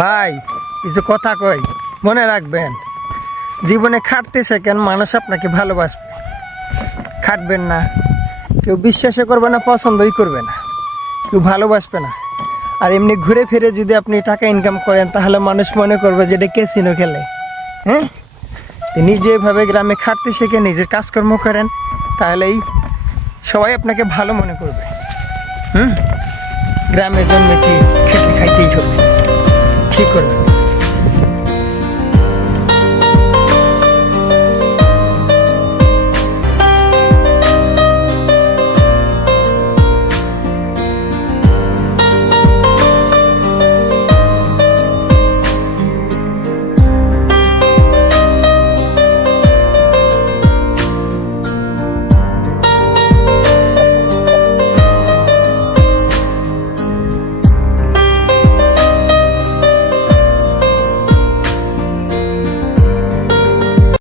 ভাই কিছু কথা কই, মনে রাখবেন জীবনে খাটতে শেখেন, মানুষ আপনাকে ভালোবাসবে। খাটবেন না, কেউ বিশ্বাসই করবে না, পছন্দই করবে না, কেউ ভালোবাসবে না। আর এমনি ঘুরে ফিরে যদি আপনি টাকা ইনকাম করেন তাহলে মানুষ মনে করবে যে এটা ক্যাসিনো খেলে। হ্যাঁ, নিজে এভাবে গ্রামে খাটতে শেখে, নিজের কাজকর্ম করেন, তাহলেই সবাই আপনাকে ভালো মনে করবে। গ্রামে জন্মেছি, খেতে খাইতেই হবে, ঠিক করবেন।